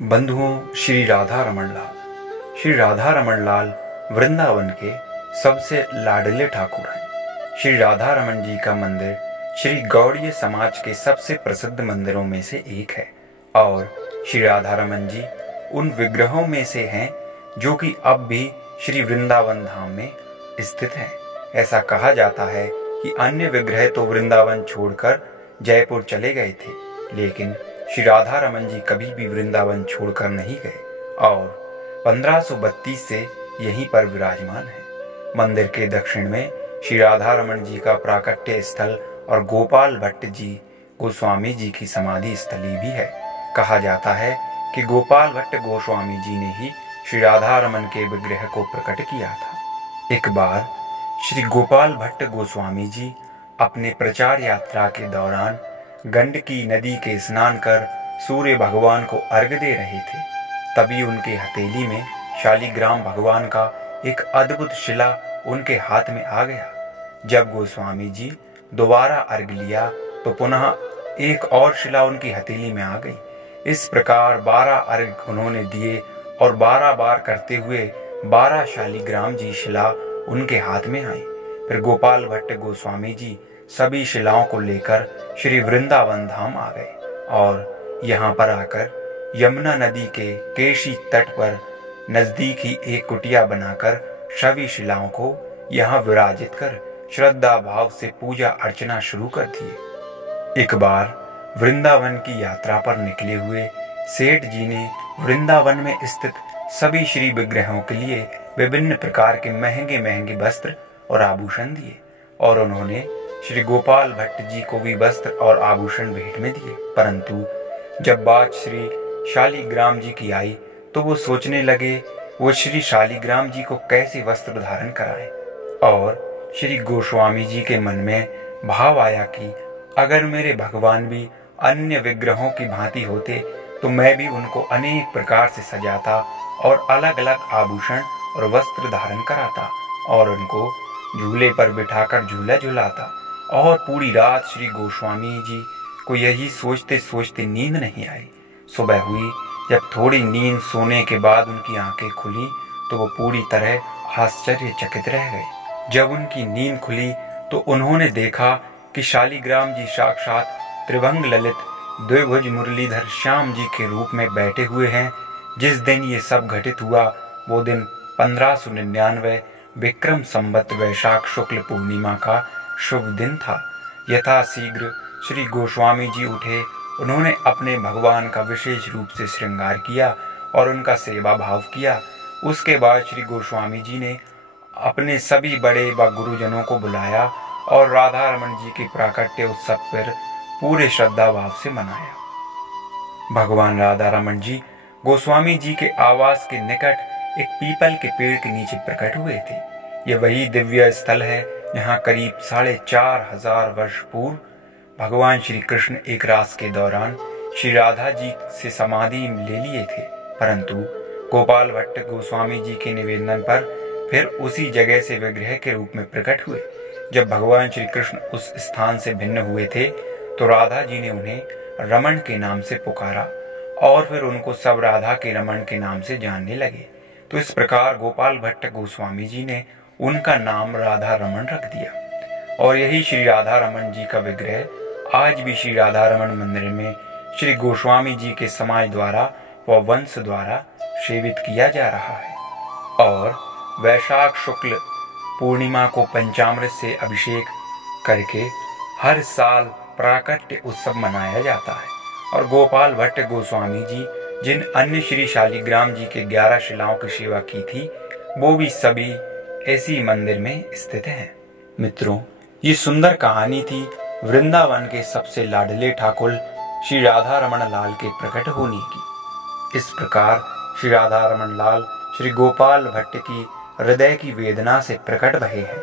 बंधुओं, श्री राधा रमन लाल। श्री राधा रमन लाल वृंदावन के सबसे लाडले ठाकुर हैं। श्री राधा रमन जी का मंदिर श्री गौड़ीय समाज के सबसे प्रसिद्ध मंदिरों में से एक है और श्री राधा रमन जी उन विग्रहों में से हैं जो कि अब भी श्री वृंदावन धाम में स्थित हैं। ऐसा कहा जाता है कि अन्य विग्रह तो वृंदावन छोड़कर जयपुर चले गए थे, लेकिन श्री राधा रमन जी कभी भी वृंदावन छोड़कर नहीं गए और 1532 से यहीं पर विराजमान है। मंदिर के दक्षिण में श्री राधा रमन जी का प्राकट्य स्थल और गोपाल भट्ट जी गोस्वामी जी की समाधि स्थली भी है। कहा जाता है कि गोपाल भट्ट गोस्वामी जी ने ही श्री राधा रमन के विग्रह को प्रकट किया था। एक बार श्री गोपाल भट्ट गोस्वामी जी अपने प्रचार यात्रा के दौरान गंडकी नदी के स्नान कर सूर्य भगवान को अर्घ्य दे रहे थे। तभी उनके हथेली में शालिग्राम भगवान का एक अद्भुत शिला उनके हाथ में आ गया। जब गोस्वामी जी दोबारा अर्घ्य लिया तो पुनः एक और शिला उनकी हथेली में आ गई। इस प्रकार 12 अर्घ्य उन्होंने दिए और 12 बार करते हुए 12 शालिग्राम जी शिला उनके हाथ में आई। फिर गोपाल भट्ट गोस्वामी जी सभी शिलाओं को लेकर श्री वृंदावन धाम आ गए और यहाँ पर आकर यमुना नदी के केशी तट पर नजदीक ही एक कुटिया बनाकर सभी शिलाओं को यहाँ विराजित कर श्रद्धा भाव से पूजा अर्चना शुरू कर दिए। एक बार वृंदावन की यात्रा पर निकले हुए सेठ जी ने वृंदावन में स्थित सभी श्री विग्रहों के लिए विभिन्न प्रकार के महंगे महंगे वस्त्र और आभूषण दिए और उन्होंने श्री गोपाल भट्ट जी को भी वस्त्र और आभूषण भेंट में दिए। परंतु जब बात श्री शालिग्राम जी की आई तो वो सोचने लगे वो श्री शालिग्राम जी को कैसे वस्त्र धारण कराएं और श्री गोस्वामी जी के मन में भाव आया कि अगर मेरे भगवान भी अन्य विग्रहों की भांति होते तो मैं भी उनको अनेक प्रकार से सजाता और अलग अलग आभूषण और वस्त्र धारण कराता और उनको झूले पर बिठाकर झूला झुलाता। और पूरी रात श्री गोस्वामी जी को यही सोचते सोचते नींद नहीं आई। सुबह हुई, जब थोड़ी नींद सोने के बाद उनकी आंखें खुली तो वो पूरी तरह आश्चर्यचकित रह गए। जब उनकी नींद खुली तो उन्होंने देखा कि शालिग्राम जी साक्षात त्रिभंग ललित द्विभुज मुरलीधर श्याम जी के रूप में बैठे हुए हैं। जिस दिन ये सब घटित हुआ वो दिन 1599 विक्रम संवत वैशाख शुक्ल पूर्णिमा का शुभ दिन था। यथा शीघ्र श्री गोस्वामी जी उठे। उन्होंने अपने भगवान का विशेष रूप से श्रृंगार किया और उनका सेवा भाव किया। उसके बाद श्री गोस्वामी जी ने अपने सभी बड़े व गुरुजनों को बुलाया और राधा रमन जी के प्राकट्य उत्सव पर पूरे श्रद्धा भाव से मनाया। भगवान राधा रमन जी गोस्वामी जी के आवास के निकट एक पीपल के पेड़ के नीचे प्रकट हुए थे। यह वही दिव्य स्थल है जहाँ करीब 4500 वर्ष पूर्व भगवान श्री कृष्ण एक रास के दौरान श्री राधा जी से समाधि ले लिए थे। परंतु गोपाल भट्ट गोस्वामी जी के निवेदन पर फिर उसी जगह से विग्रह के रूप में प्रकट हुए। जब भगवान श्री कृष्ण उस स्थान से भिन्न हुए थे तो राधा जी ने उन्हें रमन के नाम से पुकारा और फिर उनको सब राधा के रमन के नाम से जानने लगे। तो इस प्रकार गोपाल भट्ट गोस्वामी जी ने उनका नाम राधा रमन रख दिया और यही श्री राधा रमन जी का विग्रह आज भी श्री राधा रमन मंदिर में श्री गोस्वामी जी के समाज द्वारा व वंश द्वारा सेवित किया जा रहा है। और वैशाख शुक्ल पूर्णिमा को पंचामृत से अभिषेक करके हर साल प्राकट्य उत्सव मनाया जाता है। और गोपाल भट्ट गोस्वामी जी जिन अन्य श्री शालिग्राम जी के 11 शिलाओं की सेवा की थी वो भी सभी ऐसी मंदिर में स्थित हैं। मित्रों, ये सुंदर कहानी थी वृंदावन के सबसे लाडले ठाकुर श्री राधा रमन लाल के प्रकट होने की। इस प्रकार श्री राधा रमन लाल श्री गोपाल भट्ट की हृदय की वेदना से प्रकट भये हैं।